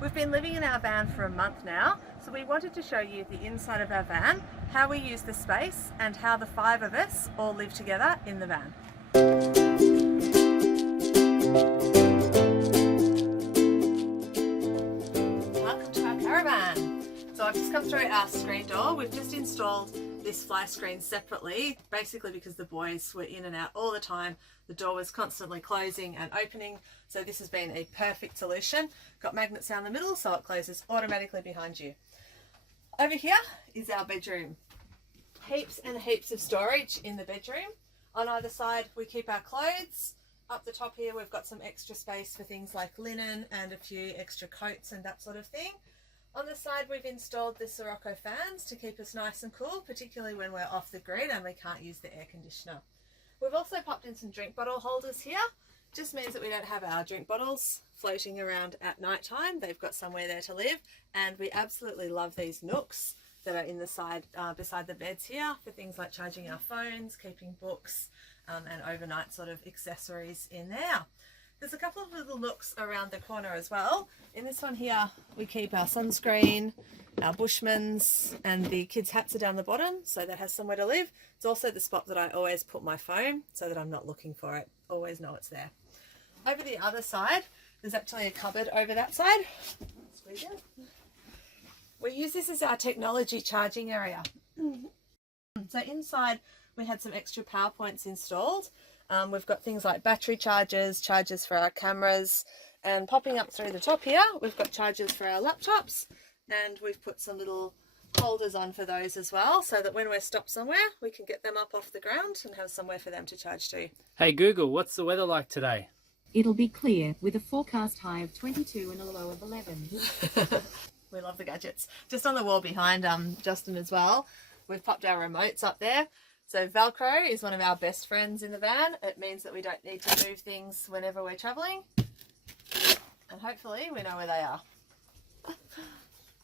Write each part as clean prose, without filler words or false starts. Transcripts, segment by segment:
We've been living in our van for a month now, so we wanted to show you the inside of our van, how we use the space, and how the 5 of us all live together in the van. Welcome to our caravan. So I've just come through our screen door. We've just installed this fly screen separately, basically because the boys were in and out all the time. The door was constantly closing and opening, so this has been a perfect solution. Got magnets down the middle so it closes automatically behind you. Over here is our bedroom. Heaps and heaps of storage in the bedroom. On either side we keep our clothes. Up the top here we've got some extra space for things like linen and a few extra coats and that sort of thing. On the side we've installed the Sirocco fans to keep us nice and cool, particularly when we're off the grid and we can't use the air conditioner. We've also popped in some drink bottle holders here. Just means that we don't have our drink bottles floating around at night time. They've got somewhere there to live, and we absolutely love these nooks that are in the side beside the beds here for things like charging our phones, keeping books, and overnight sort of accessories in there. There's a couple of little nooks around the corner as well. In this one here we keep our sunscreen, our Bushmans, and the kids' hats are down the bottom, so that has somewhere to live. It's also the spot that I always put my phone so that I'm not looking for it. Always know it's there. Over the other side, there's actually a cupboard over that side. Squeeze it. We use this as our technology charging area. So inside we had some extra power points installed. We've got things like battery chargers, chargers for our cameras, and popping up through the top here, we've got chargers for our laptops, and we've put some little holders on for those as well, so that when we're stopped somewhere, we can get them up off the ground and have somewhere for them to charge to. Hey Google, what's the weather like today? It'll be clear with a forecast high of 22 and a low of 11. We love the gadgets. Just on the wall behind Justin as well, we've popped our remotes up there. So Velcro is one of our best friends in the van. It means that we don't need to move things whenever we're travelling. And hopefully we know where they are.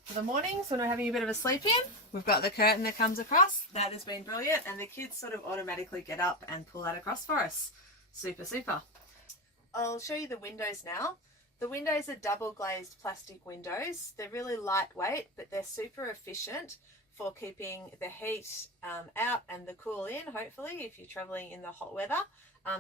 For the mornings when we're having a bit of a sleep in, we've got the curtain that comes across. That has been brilliant, and the kids sort of automatically get up and pull that across for us. Super, super. I'll show you the windows now. The windows are double glazed plastic windows. They're really lightweight, but they're super efficient for keeping the heat out and the cool in, hopefully, if you're traveling in the hot weather.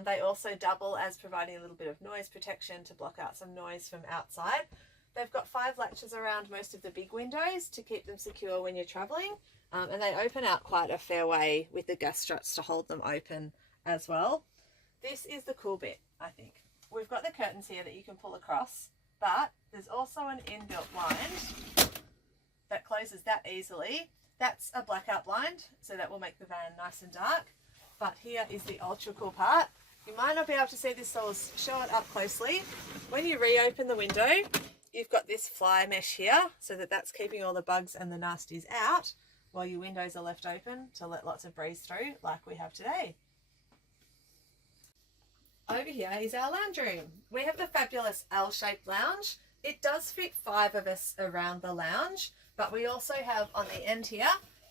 They also double as providing a little bit of noise protection to block out some noise from outside. They've got 5 latches around most of the big windows to keep them secure when you're traveling, and they open out quite a fair way with the gas struts to hold them open as well. This is the cool bit, I think. We've got the curtains here that you can pull across, but there's also an inbuilt blind that closes that easily. That's a blackout blind, so that will make the van nice and dark. But here is the ultra cool part. You might not be able to see this, so I'll show it up closely. When you reopen the window, you've got this fly mesh here, so that that's keeping all the bugs and the nasties out, while your windows are left open to let lots of breeze through, like we have today. Over here is our lounge room. We have the fabulous L-shaped lounge. It does fit 5 of us around the lounge, but we also have on the end here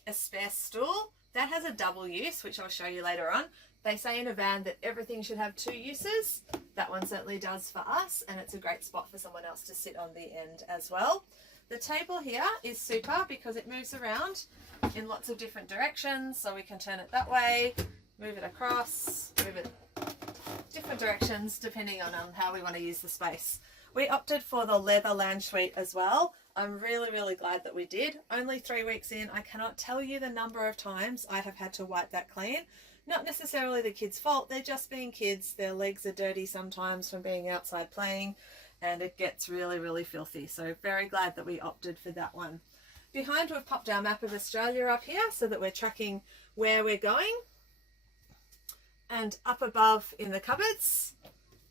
a spare stool. That has a double use, which I'll show you later on. They say in a van that everything should have 2 uses. That one certainly does for us, and it's a great spot for someone else to sit on the end as well. The table here is super because it moves around in lots of different directions, so we can turn it that way, move it across, move it different directions depending on how we want to use the space. We opted for the leather lounge suite as well. I'm really glad that we did. Only 3 weeks in, I cannot tell you the number of times I have had to wipe that clean. Not necessarily the kids' fault, they're just being kids. Their legs are dirty sometimes from being outside playing, and it gets really filthy. So very glad that we opted for that one. Behind, we've popped our map of Australia up here so that we're tracking where we're going. And up above in the cupboards,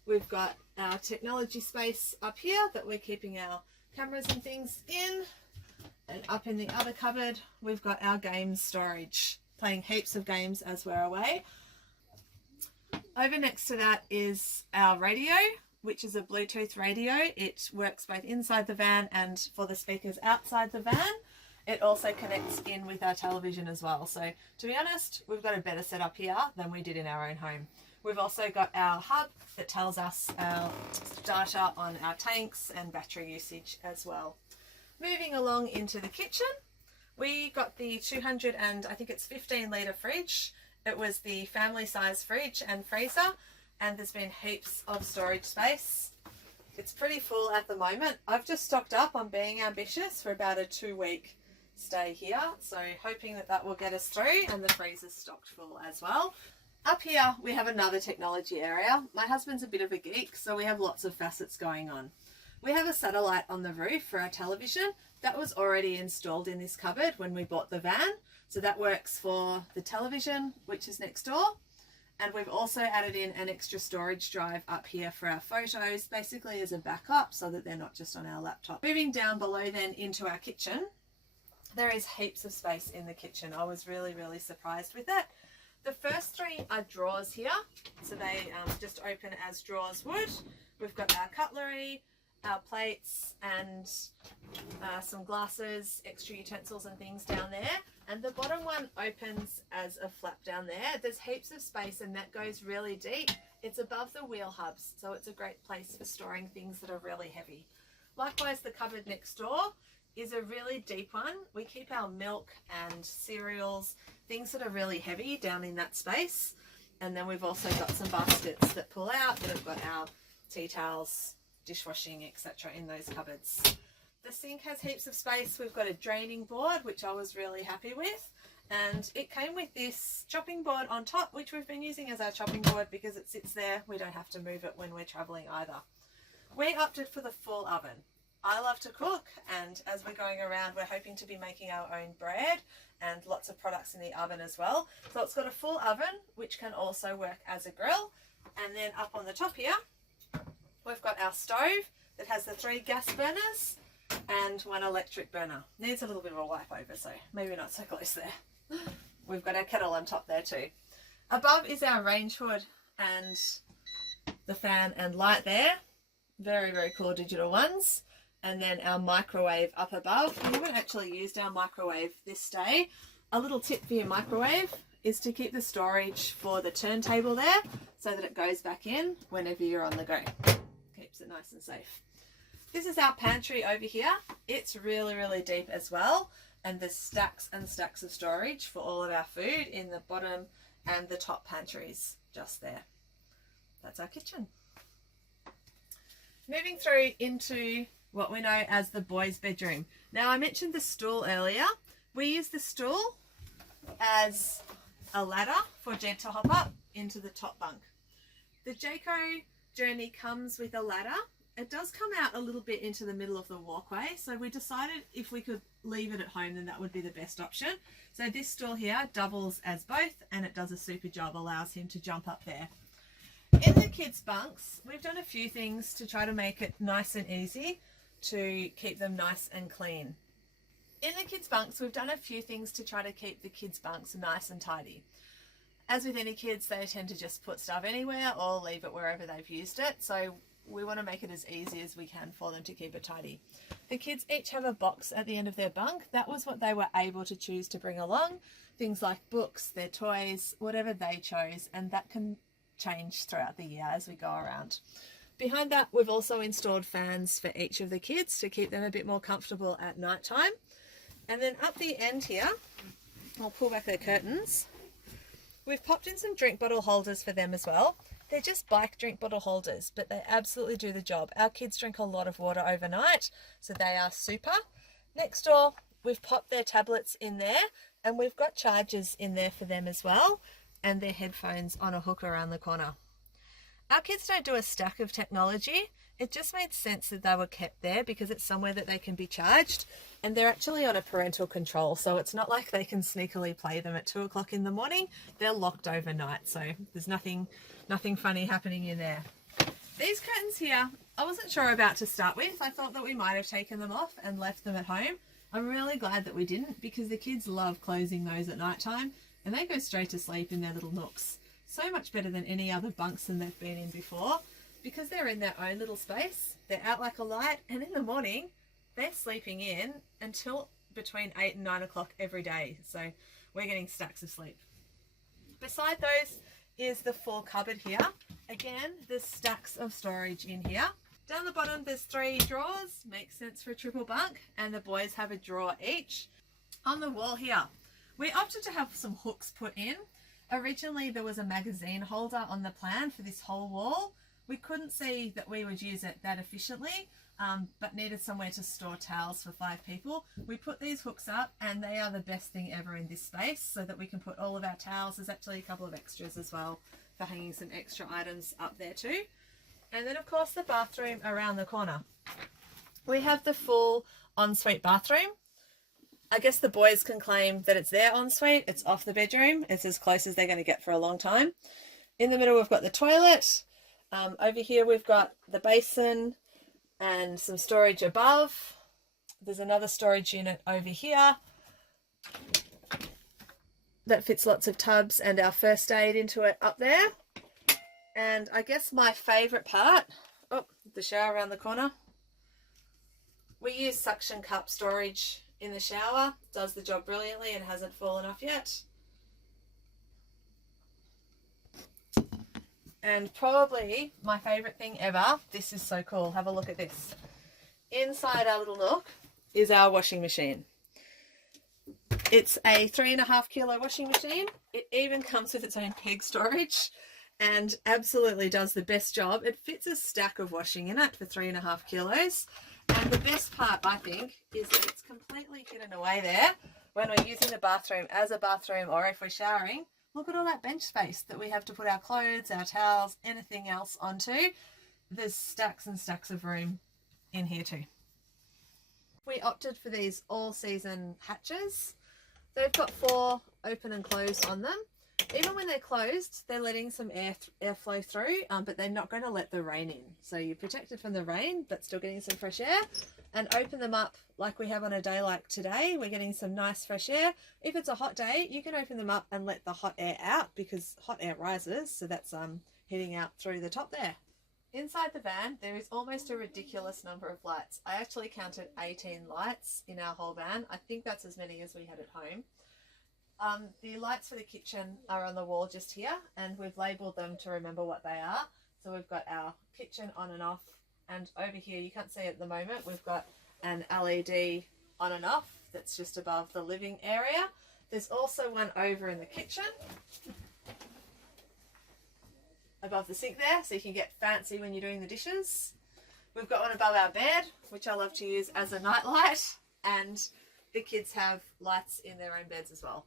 we've got our technology space up here that we're keeping our cameras and things in. And up in the other cupboard, we've got our games storage, playing heaps of games as we're away. Over next to that is our radio, which is a Bluetooth radio. It works both inside the van and for the speakers outside the van. It also connects in with our television as well. So to be honest, we've got a better setup here than we did in our own home. We've also got our hub that tells us our data on our tanks and battery usage as well. Moving along into the kitchen, we got the 200 and I think it's 15 litre fridge. It was the family size fridge and freezer, and there's been heaps of storage space. It's pretty full at the moment. I've just stocked up on being ambitious for about a 2-week stay here, so hoping that that will get us through, and the freezer's stocked full as well. Up here we have another technology area. My husband's a bit of a geek, so we have lots of facets going on. We have a satellite on the roof for our television. That was already installed in this cupboard when we bought the van, so that works for the television, which is next door. And we've also added in an extra storage drive up here for our photos, basically as a backup so that they're not just on our laptop. Moving down below then into our kitchen, there is heaps of space in the kitchen. I was really surprised with that. The first 3 are drawers here, so they just open as drawers would. We've got our cutlery, our plates, and some glasses, extra utensils and things down there. And the bottom one opens as a flap down there. There's heaps of space and that goes really deep. It's above the wheel hubs, so it's a great place for storing things that are really heavy. Likewise, the cupboard next door is a really deep one. We keep our milk and cereals, things that are really heavy, down in that space. And then we've also got some baskets that pull out that have got our tea towels, dishwashing, etc. in those cupboards. The sink has heaps of space. We've got a draining board, which I was really happy with, and it came with this chopping board on top, which we've been using as our chopping board because it sits there. We don't have to move it when we're traveling either. We opted for the full oven. I love to cook, and as we're going around, we're hoping to be making our own bread and lots of products in the oven as well. So it's got a full oven, which can also work as a grill. And then up on the top here, we've got our stove that has the 3 gas burners and 1 electric burner. Needs a little bit of a wipe over, so maybe not so close there. We've got our kettle on top there too. Above is our range hood and the fan and light there. Very cool digital ones. And then our microwave up above. We haven't actually used our microwave this day. A little tip for your microwave is to keep the storage for the turntable there so that it goes back in whenever you're on the go. Keeps it nice and safe. This is our pantry over here. It's really deep as well, and there's stacks and stacks of storage for all of our food in the bottom and the top pantries just there. That's our kitchen. Moving through into what we know as the boys' bedroom. Now, I mentioned the stool earlier. We use the stool as a ladder for Jed to hop up into the top bunk. The Jayco Journey comes with a ladder. It does come out a little bit into the middle of the walkway, so we decided if we could leave it at home, then that would be the best option. So this stool here doubles as both, and it does a super job, allows him to jump up there. In the kids' bunks, we've done a few things to try to make it nice and easy to keep them nice and clean. In the kids' bunks, we've done a few things to try to keep the kids' bunks nice and tidy. As with any kids, they tend to just put stuff anywhere or leave it wherever they've used it, so we want to make it as easy as we can for them to keep it tidy. The kids each have a box at the end of their bunk. That was what they were able to choose to bring along. Things like books, their toys, whatever they chose, and that can change throughout the year as we go around. Behind that, we've also installed fans for each of the kids to keep them a bit more comfortable at night time. And then up the end here, I'll pull back their curtains. We've popped in some drink bottle holders for them as well. They're just bike drink bottle holders, but they absolutely do the job. Our kids drink a lot of water overnight, so they are super. Next door, we've popped their tablets in there, and we've got chargers in there for them as well, and their headphones on a hook around the corner. Our kids don't do a stack of technology. It just made sense that they were kept there because it's somewhere that they can be charged, and they're actually on a parental control, so it's not like they can sneakily play them at 2 o'clock in the morning. They're locked overnight, so there's nothing funny happening in there. These curtains here, I wasn't sure about to start with. I thought that we might have taken them off and left them at home. I'm really glad that we didn't, because the kids love closing those at night time and they go straight to sleep in their little nooks. So much better than any other bunks than they've been in before, because they're in their own little space. They're out like a light, and in the morning they're sleeping in until between 8 and 9 o'clock every day. So we're getting stacks of sleep. Beside those, is the full cupboard here. Again, there's stacks of storage in here. Down the bottom there's 3 drawers, makes sense for a triple bunk, and the boys have a drawer each. On the wall here, we opted to have some hooks put in. Originally there was a magazine holder on the plan for this whole wall. We couldn't see that we would use it that efficiently, but needed somewhere to store towels for 5 people. We put these hooks up and they are the best thing ever in this space, so that we can put all of our towels. There's actually a couple of extras as well for hanging some extra items up there too. And then of course the bathroom around the corner. We have the full ensuite bathroom. I guess the boys can claim that it's their ensuite. It's off the bedroom. It's as close as they're going to get for a long time. In the middle we've got the toilet. Over here we've got the basin and some storage above. There's another storage unit over here that fits lots of tubs and our first aid into it up there. And I guess my favourite part, the shower around the corner. We use suction cup storage in the shower. Does the job brilliantly and hasn't fallen off yet. And probably my favourite thing ever, this is so cool, have a look at this. Inside our little nook is our washing machine. It's a 3.5 kilo washing machine. It even comes with its own peg storage and absolutely does the best job. It fits a stack of washing in it for 3.5 kilos. And the best part, I think, is that it's completely hidden away there when we're using the bathroom as a bathroom, or if we're showering. Look at all that bench space that we have to put our clothes, our towels, anything else onto. There's stacks and stacks of room in here too. We opted for these all-season hatches. They've got 4 open and close on them. Even when they're closed, they're letting some airflow through, but they're not going to let the rain in. So you're protected from the rain, but still getting some fresh air. And open them up like we have on a day like today. We're getting some nice fresh air. If it's a hot day, you can open them up and let the hot air out, because hot air rises, so that's heating out through the top there. Inside the van, there is almost a ridiculous number of lights. I actually counted 18 lights in our whole van. I think that's as many as we had at home. The lights for the kitchen are on the wall just here, and we've labelled them to remember what they are. So we've got our kitchen on and off, and over here, you can't see it at the moment, we've got an LED on and off that's just above the living area. There's also one over in the kitchen, above the sink there, so you can get fancy when you're doing the dishes. We've got one above our bed, which I love to use as a night light, and the kids have lights in their own beds as well.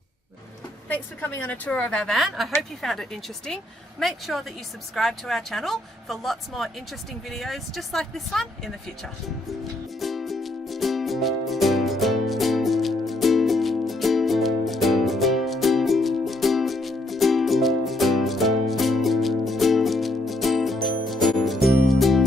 Thanks for coming on a tour of our van. I hope you found it interesting. Make sure that you subscribe to our channel for lots more interesting videos just like this one in the future.